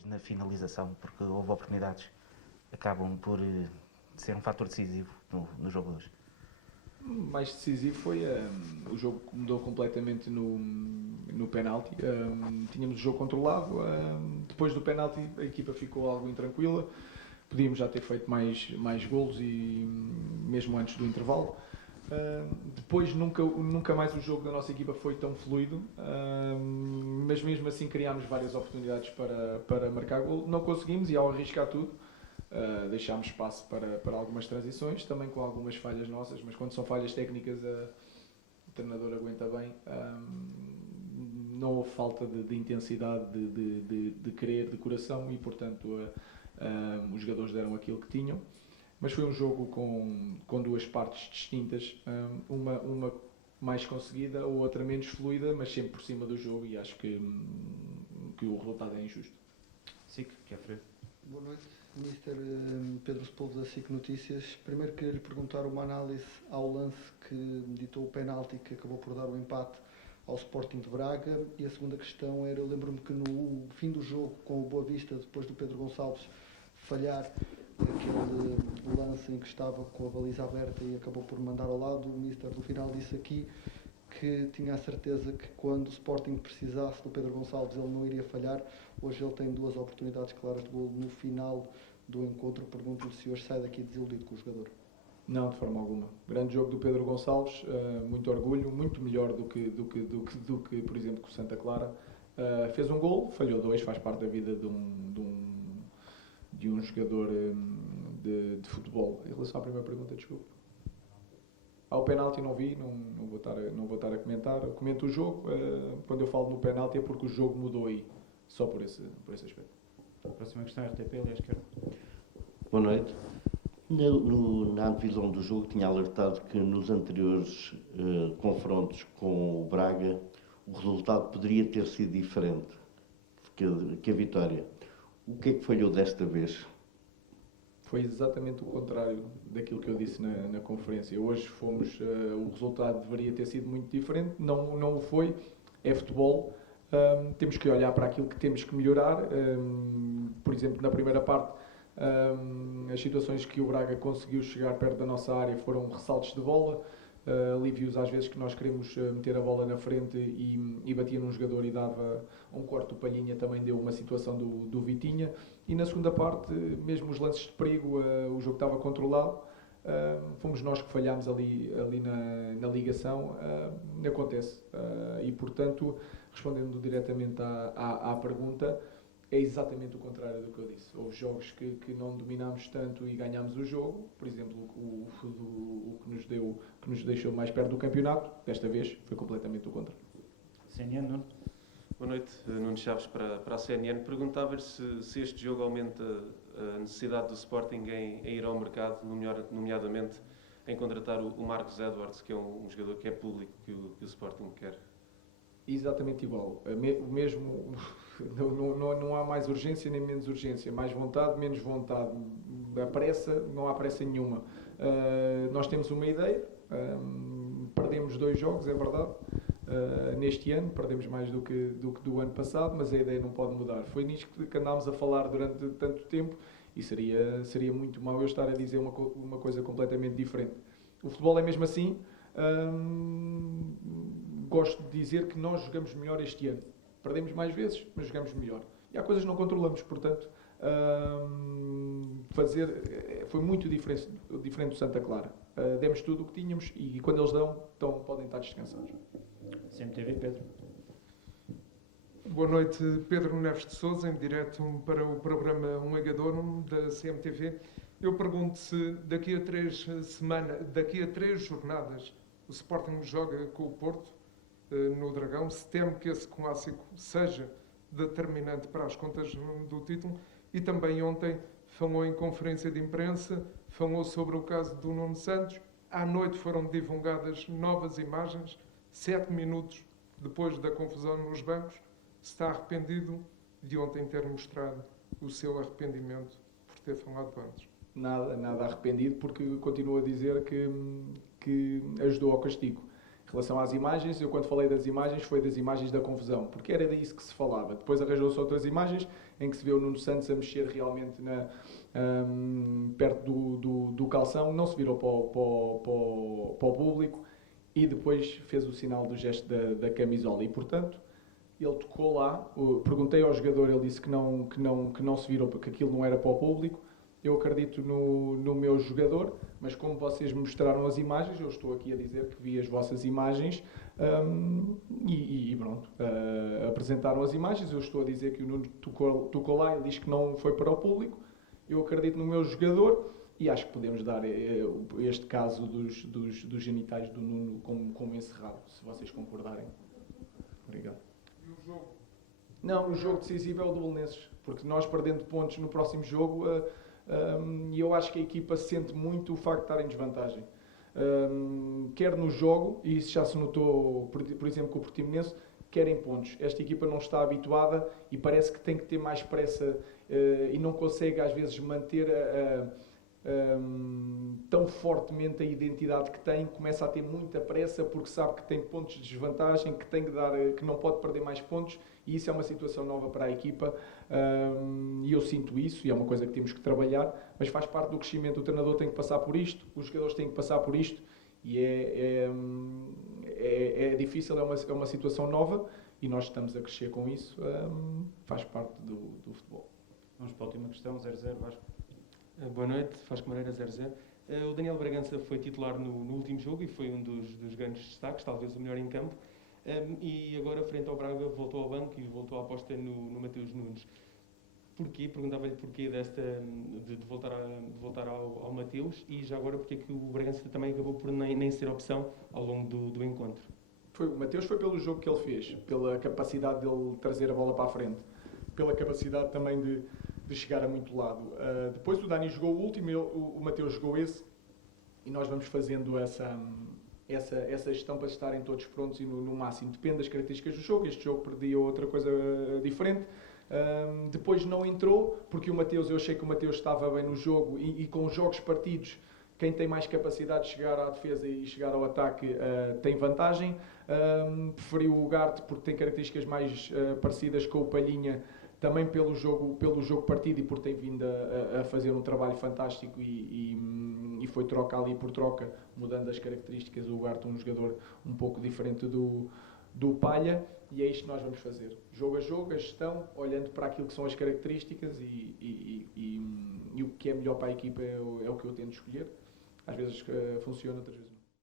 mais na finalização, porque houve oportunidades que acabam por ser um fator decisivo no jogo de hoje. Mais decisivo foi o jogo que mudou completamente no penalti. Tínhamos o jogo controlado, depois do penalti a equipa ficou algo intranquila, podíamos já ter feito mais golos e mesmo antes do intervalo. Depois nunca mais o jogo da nossa equipa foi tão fluido, mas mesmo assim criámos várias oportunidades para marcar golo. Não conseguimos e ao arriscar tudo deixámos espaço para algumas transições, também com algumas falhas nossas, mas quando são falhas técnicas o treinador aguenta bem. Não houve falta de intensidade, de querer, de coração e portanto os jogadores deram aquilo que tinham. Mas foi um jogo com duas partes distintas, uma mais conseguida, a outra menos fluida, mas sempre por cima do jogo e acho que o resultado é injusto. SIC, Jeffrey. Boa noite, Mr. Pedro Sepúlveda da SIC Notícias. Primeiro queria lhe perguntar uma análise ao lance que ditou o penalti que acabou por dar o empate ao Sporting de Braga, e a segunda questão era, eu lembro-me que no fim do jogo com o Boa Vista, depois do Pedro Gonçalves falhar aquele lance em que estava com a baliza aberta e acabou por mandar ao lado, o Mister no final disse aqui que tinha a certeza que quando o Sporting precisasse do Pedro Gonçalves ele não iria falhar. Hoje ele tem duas oportunidades claras de golo no final do encontro. Pergunto-lhe se hoje sai daqui desiludido com o jogador. Não, de forma alguma. Grande jogo do Pedro Gonçalves, muito orgulho, muito melhor do que por exemplo, com o Santa Clara. Fez um golo, falhou dois, faz parte da vida de um jogador de futebol. Em relação à primeira pergunta, desculpe. Ao penalti não vi, não vou estar a comentar. Eu comento o jogo, quando eu falo no penalti é porque o jogo mudou aí, só por esse aspecto. A próxima questão é RTP, ali à esquerda. Boa noite. Na antevisão do jogo tinha alertado que nos anteriores confrontos com o Braga o resultado poderia ter sido diferente que a vitória. O que é que falhou desta vez? Foi exatamente o contrário daquilo que eu disse na conferência. Hoje o resultado deveria ter sido muito diferente, não o foi, é futebol. Temos que olhar para aquilo que temos que melhorar. Por exemplo, na primeira parte, as situações que o Braga conseguiu chegar perto da nossa área foram ressaltos de bola, alívios às vezes que nós queremos meter a bola na frente e batia num jogador e dava um corte. O Palhinha também deu uma situação do Vitinha. E na segunda parte, mesmo os lances de perigo, o jogo estava controlado. Fomos nós que falhámos ali na ligação. Acontece. E portanto, respondendo diretamente à pergunta, é exatamente o contrário do que eu disse. Houve jogos que não dominámos tanto e ganhámos o jogo. Por exemplo, o que nos deixou mais perto do campeonato. Desta vez foi completamente o contrário. CNN, Nuno. Boa noite, Nuno Chaves para a CNN. Perguntava-lhe se este jogo aumenta a necessidade do Sporting em ir ao mercado, nomeadamente em contratar o Marcos Edwards, que é um jogador que é público, que o Sporting quer. Exatamente igual. Mesmo, não há mais urgência nem menos urgência. Mais vontade, menos vontade. A pressa, não há pressa nenhuma. Nós temos uma ideia. Perdemos 2 jogos, é verdade. Neste ano, perdemos mais do que do ano passado, mas a ideia não pode mudar. Foi nisto que andámos a falar durante tanto tempo e seria muito mau eu estar a dizer uma coisa completamente diferente. O futebol é mesmo assim. Gosto de dizer que nós jogamos melhor este ano. Perdemos mais vezes, mas jogamos melhor. E há coisas que não controlamos, portanto, foi muito diferente do Santa Clara. Demos tudo o que tínhamos e quando eles dão, então podem estar descansados. CMTV, Pedro. Boa noite, Pedro Neves de Sousa, em direto para o programa Um Agador da CMTV. Eu pergunto se daqui a 3 jornadas, o Sporting joga com o Porto no Dragão, se teme que esse clássico seja determinante para as contas do título. E também ontem falou em conferência de imprensa, falou sobre o caso do Nuno Santos. À noite foram divulgadas novas imagens, 7 minutos depois da confusão nos bancos. Está arrependido de ontem ter mostrado o seu arrependimento por ter falado antes? Nada arrependido, porque continuo a dizer que ajudou ao castigo. Em relação às imagens, eu quando falei das imagens foi das imagens da confusão, porque era disso que se falava. Depois arranjou-se outras imagens em que se vê o Nuno Santos a mexer realmente perto do calção, não se virou para o público e depois fez o sinal do gesto da camisola. E, portanto, ele tocou lá, perguntei ao jogador, ele disse que não se virou, que aquilo não era para o público. Eu acredito no meu jogador, mas como vocês me mostraram as imagens, eu estou aqui a dizer que vi as vossas imagens e pronto, apresentaram as imagens, eu estou a dizer que o Nuno tocou lá, ele diz que não foi para o público. Eu acredito no meu jogador e acho que podemos dar este caso dos genitais do Nuno como encerrado, se vocês concordarem. Obrigado. E o jogo? Não, o jogo decisivo é o do Belenenses, porque nós perdendo pontos no próximo jogo, e eu acho que a equipa sente muito o facto de estar em desvantagem. Quer no jogo, e isso já se notou, por exemplo, com o Portimonense, quer em pontos. Esta equipa não está habituada e parece que tem que ter mais pressa e não consegue às vezes manter tão fortemente a identidade que tem, começa a ter muita pressa porque sabe que tem pontos de desvantagem, que tem que dar, que não pode perder mais pontos, e isso é uma situação nova para a equipa, e eu sinto isso e é uma coisa que temos que trabalhar, mas faz parte do crescimento. O treinador tem que passar por isto, os jogadores têm que passar por isto, e é difícil, é uma situação nova e nós estamos a crescer com isso, faz parte do futebol. Vamos para a última questão, 0-0, Vasco. Boa noite, Vasco Moreira, 0-0. O Daniel Bragança foi titular no último jogo e foi um dos grandes destaques, talvez o melhor em campo. E agora, frente ao Braga, voltou ao banco e voltou a aposta no Mateus Nunes. Porquê? Perguntava-lhe porquê de voltar ao Mateus e já agora porque é que o Bragança também acabou por nem ser opção ao longo do encontro. O Mateus foi pelo jogo que ele fez, pela capacidade dele trazer a bola para a frente, pela capacidade também de chegar a muito lado. Depois o Dani jogou o último, o Mateus jogou esse, e nós vamos fazendo essa gestão para estarem todos prontos e no máximo. Depende das características do jogo. Este jogo perdia outra coisa diferente. Depois não entrou, porque o Mateus, eu achei que o Mateus estava bem no jogo e com os jogos partidos, quem tem mais capacidade de chegar à defesa e chegar ao ataque tem vantagem. Preferiu o Ugarte porque tem características mais parecidas com o Palhinha, também pelo jogo partido e por ter vindo a fazer um trabalho fantástico e foi troca ali por troca, mudando as características. O Ugarte é um jogador um pouco diferente do Palha, e é isto que nós vamos fazer. Jogo a jogo, a gestão, olhando para aquilo que são as características e o que é melhor para a equipa é o que eu tento escolher. Às vezes funciona, outras vezes não.